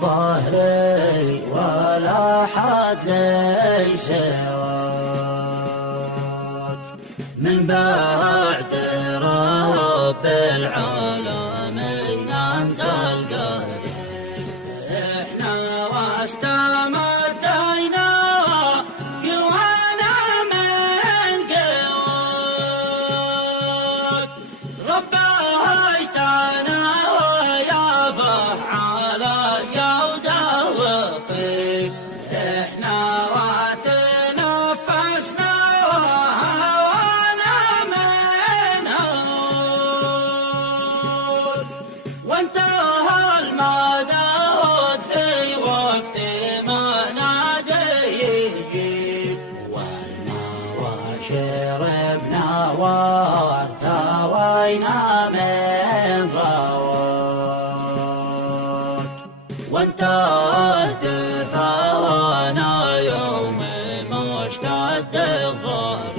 ظهري ولا حد لي سواك من بعد رب العالمين أنت القريب إحنا وسط مدينا قوانا من قواك ربيتنا ويا به على جودة وطيب إحنا وتنفسنا وهوانا من هواك وانتهى المدود في وقت ما ناديك والماء شربنا وارتوينا من ضواك وانتهى دفاعنا يوم مشتد الظهر